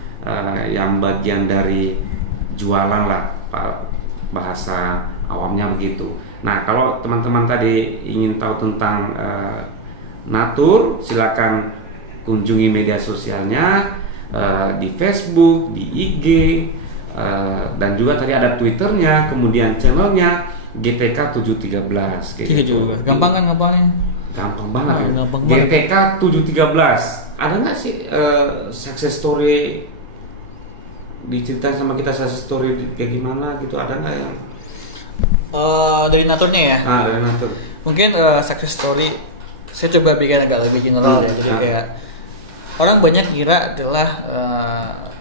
yang bagian dari jualan lah, bahasa awamnya begitu. Nah, kalau teman-teman tadi ingin tahu tentang Natur, silakan kunjungi media sosialnya di Facebook, di IG, dan juga tadi ada Twitternya, kemudian channelnya GTK 713 kayak gitu. Gampang kan ngapalnya? Gampang banget ya. Gampang GTK 713. Ada nggak sih success story diceritain sama kita, success story kayak gimana gitu, ada nggak yang dari Naturnya ya? dari Natur. Mungkin success story saya coba bikin agak lebih general ya. Jadi kayak orang banyak kira adalah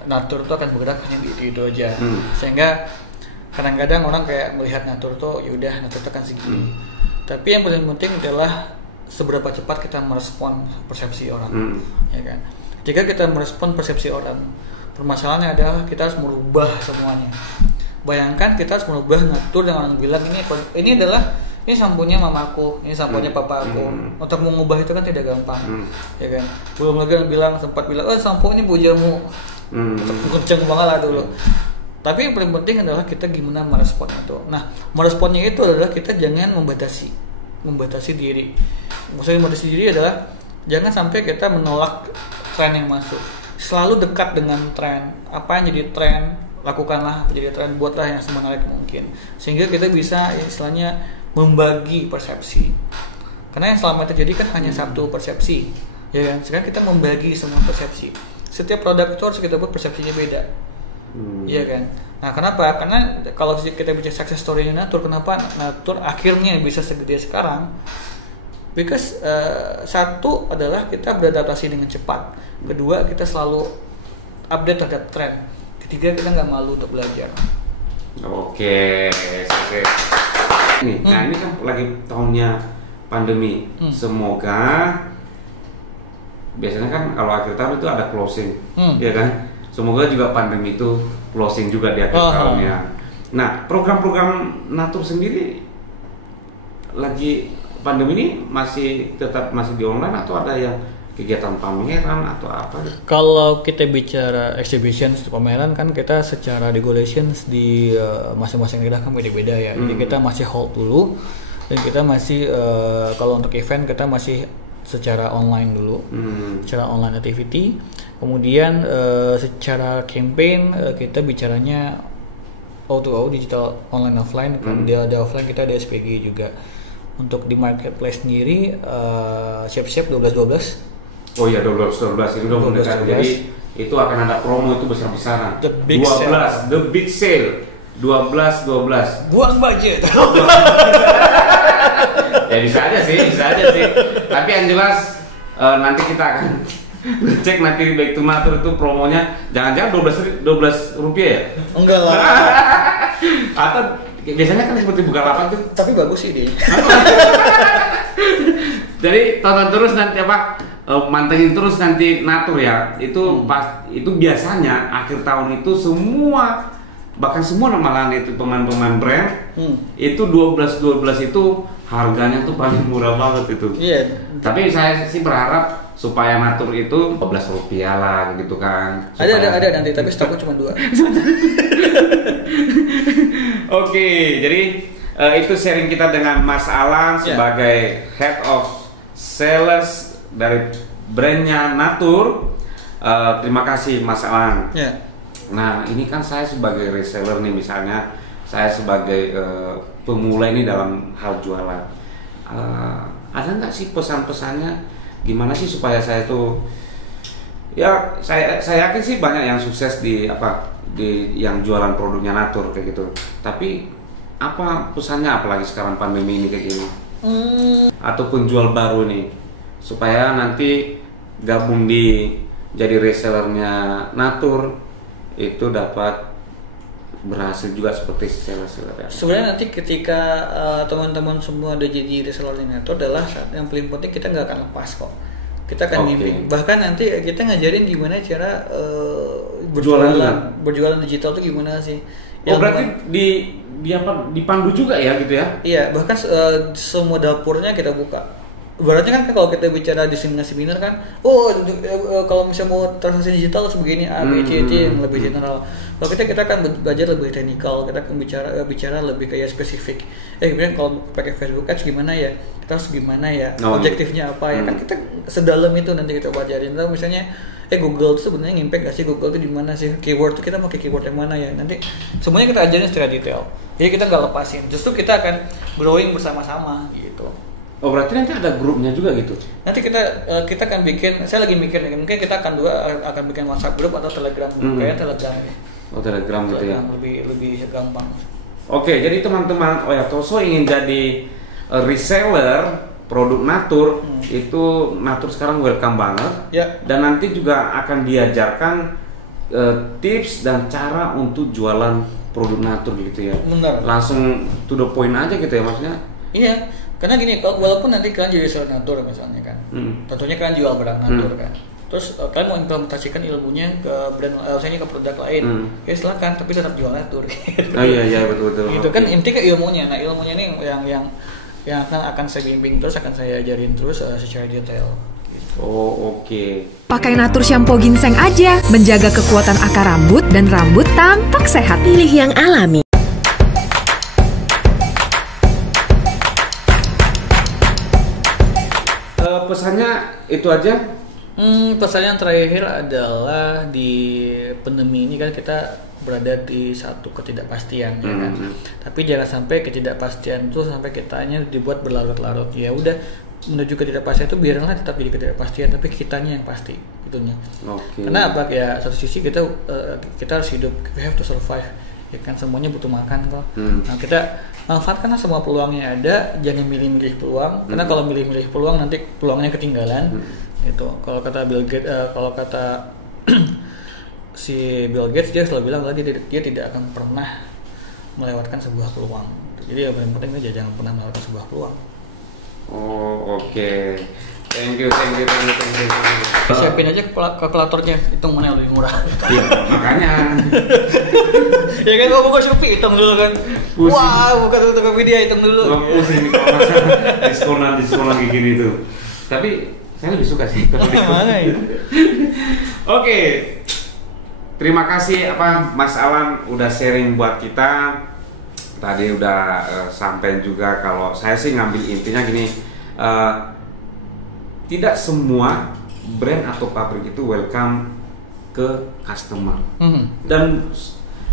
Natur tuh akan bergerak hanya di itu aja. Sehingga kadang-kadang orang kayak melihat Natur tuh yaudah Natur tuh akan segini. Tapi yang paling penting adalah seberapa cepat kita merespon persepsi orang. Ya kan? Jika kita merespon persepsi orang, permasalahannya adalah kita harus merubah semuanya. Bayangkan kita harus merubah Natur dengan orang bilang ini sampunya mamaku, ini sampunya papaku. Untuk mengubah itu kan tidak gampang, ya kan. Belum lagi yang sempat bilang, sampo ini bujamu, kenceng banget lah dulu. Tapi yang paling penting adalah kita gimana merespon itu. Nah, meresponnya itu adalah kita jangan membatasi diri. Maksudnya membatasi diri adalah jangan sampai kita menolak tren yang masuk. Selalu dekat dengan tren. Apa yang jadi tren, lakukanlah jadi tren, buatlah yang semenarik mungkin. Sehingga kita bisa istilahnya membagi persepsi. Karena yang selama terjadi kan hanya satu persepsi, ya kan? Sekarang kita membagi semua persepsi. Setiap produk itu harus kita buat persepsinya beda, iya kan? Nah, kenapa? Karena kalau kita bicara success story-nya Natur, kenapa Natur akhirnya bisa segede sekarang? Because satu adalah kita beradaptasi dengan cepat. Kedua, kita selalu update terhadap tren. Ketiga, kita nggak malu untuk belajar. Oke. Nah ini kan lagi tahunnya pandemi. Semoga biasanya kan kalau akhir tahun itu ada closing, ya kan? Semoga juga pandemi itu closing juga di akhir tahunnya. Nah, program-program Natur sendiri lagi pandemi ini masih di online atau ada yang kegiatan pameran atau apa? Kalau kita bicara exhibition pameran kan kita secara regulations di masing-masing negara kan beda-beda ya. Jadi kita masih hold dulu dan kita masih kalau untuk event kita masih secara online dulu, secara online activity. Kemudian secara campaign kita bicaranya O2O, digital online offline. Kalau dia ada offline kita ada SPG juga. Untuk di marketplace sendiri siap-siap 12-12. Oh iya 12 ini udah mendekat. Jadi itu akan ada promo itu besar-besaran. The big sale. 12. Buang budget. Ya bisa aja sih. Tapi yang jelas nanti kita akan cek nanti baik to Natur itu promonya jangan-jangan 12 rupiah ya? Enggak lah. Atau biasanya kan seperti Bukalapak tuh. Tapi bagus sih dia. Jadi tonton terus nanti mantengin terus nanti Natur ya. Itu itu biasanya akhir tahun itu semua bahkan semua malah itu pemain-pemain brand itu 12 itu harganya tuh paling murah banget itu. Iya. Tapi saya sih berharap supaya Natur itu 12 rupiah lah gitu kan. Ada nanti tapi stoknya cuma 2. Oke, jadi itu sharing kita dengan Mas Alan sebagai Head of Sales dari brandnya Natur. Terima kasih Mas Alan. Nah ini kan saya sebagai reseller nih, misalnya saya sebagai pemula ini dalam hal jualan, ada nggak sih pesan-pesannya gimana sih supaya saya tuh ya saya yakin sih banyak yang sukses di yang jualan produknya Natur kayak gitu, tapi apa pesannya apalagi sekarang pandemi ini kayak gini ataupun jual baru nih supaya nanti gabung jadi resellernya Natur itu dapat berhasil juga seperti seller-seller ya. Sebenarnya nanti ketika teman-teman semua udah jadi reseller Natur adalah yang paling penting kita nggak akan lepas kok. Kita akan bimbing. Bahkan nanti kita ngajarin gimana cara berjualan digital itu gimana sih. Berarti dipandu juga ya gitu ya? Iya, bahkan semua dapurnya kita buka. Ibaratnya kan kalau kita bicara di seminar kan, kalau misalnya mau transaksi digital sebegini A, B, C, D yang lebih general. Kalau kita kan belajar lebih teknikal, kita akan bicara lebih kayak spesifik. Kemudian kalau pakai Facebook Ads gimana ya, kita harus gimana ya, objektifnya apa ya, kan kita sedalam itu nanti kita pelajarin. Lalu misalnya Google itu sebenarnya ngimpact gak sih, Google itu di mana sih, keyword itu kita pakai keyword yang mana ya, nanti semuanya kita ajarin secara detail. Jadi kita nggak lepasin, justru kita akan growing bersama-sama gitu. Oh berarti nanti ada grupnya juga gitu? Nanti kita akan bikin, saya lagi mikir mungkin kita akan bikin WhatsApp grup atau Telegram grup, kayak Telegram ya. Oh Telegram gitu ya? Lebih gampang. Oke, jadi teman-teman Toso ingin jadi reseller produk Natur, itu Natur sekarang welcome banget. Ya. Dan nanti juga akan diajarkan tips dan cara untuk jualan produk Natur gitu ya. Benar. Langsung to the point aja gitu ya maksudnya? Iya. Karena gini, walaupun nanti kalian jadi reseller Natur misalnya kan, tentunya kalian jual barang Natur kan, terus kalian mau implementasikan ilmunya ke brand, misalnya ke produk lain, ya silakan, tapi tetap jual Natur. Gitu. Oh iya betul. Gitu kan intinya ilmunya. Nah ilmunya ini yang akan saya bimbing terus, akan saya ajarin terus secara detail. Gitu. Oh oke. Pakai Natur shampoo ginseng aja, menjaga kekuatan akar rambut dan rambut tampak sehat. Pilih yang alami. Pesannya itu aja? Pesan yang terakhir adalah di pandemi ini kan kita berada di satu ketidakpastian ya kan. Tapi jangan sampai ketidakpastian itu sampai kitanya dibuat berlarut-larut. Ya udah, menuju ketidakpastian itu biarlah tetap jadi ketidakpastian, tapi kitanya yang pasti itunya. Karena apa ya, satu sisi kita harus hidup, we have to survive ya kan, semuanya butuh makan kok. Nah, kita manfaatkanlah semua peluangnya ada, jangan milih-milih peluang, karena kalau milih-milih peluang nanti peluangnya ketinggalan. Itu kalau kata Bill Gates, kalau kata si Bill Gates, dia selalu bilang dia tidak akan pernah melewatkan sebuah peluang. Jadi yang paling penting dia jangan pernah melewatkan sebuah peluang. Oke. Thank you. Siapin aja kalkulatornya, hitung mana yang lebih murah. Iya, makanya. Ya kan, kalau buka Shopee hitung dulu kan. Pusing. Wah, buka Tokopedia hitung dulu. Pusing kalau masa diskonan kayak gini tuh. Tapi saya lebih suka sih kalau diskon. Oke. Terima kasih Mas Alan udah sharing buat kita. Tadi udah sampai juga, kalau saya sih ngambil intinya gini, tidak semua brand atau pabrik itu welcome ke customer, dan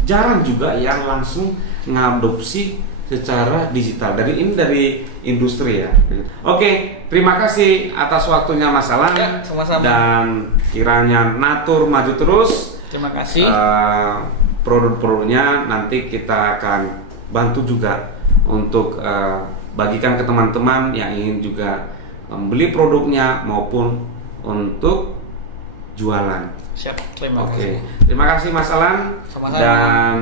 jarang juga yang langsung ngadopsi secara digital dari industri ya. Oke, terima kasih atas waktunya Mas Alan. Ya, sama-sama. Dan kiranya Natur maju terus. Terima kasih. Produk-produknya nanti kita akan bantu juga untuk bagikan ke teman-teman yang ingin juga membeli produknya maupun untuk jualan. Siap, terima kasih. Terima kasih Mas Alan. Sama-sama. Dan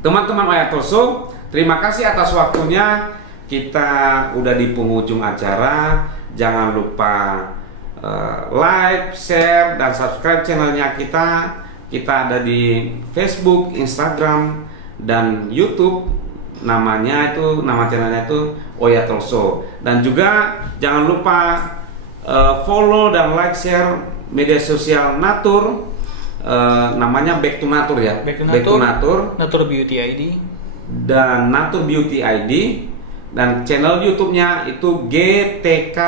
teman-teman Oyatul Show, terima kasih atas waktunya. Kita udah di penghujung acara. Jangan lupa like, share, dan subscribe channelnya kita. Kita ada di Facebook, Instagram, dan YouTube. Nama channelnya itu Oyatul Show. Dan juga jangan lupa follow dan like, share media sosial Natur. Namanya Back to Natur ya. Back to Natur. Natur Beauty ID. Dan Natur Beauty ID. Dan channel YouTube-nya itu GTK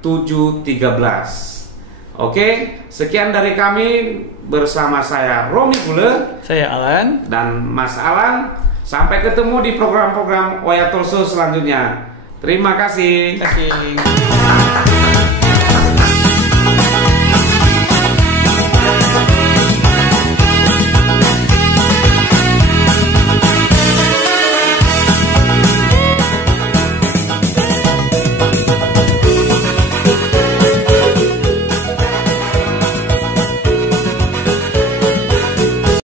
713. Oke, sekian dari kami bersama saya Romi Gule, saya Alan, dan Mas Alan. Sampai ketemu di program-program Oyatul Show selanjutnya. Terima kasih. Terima kasih.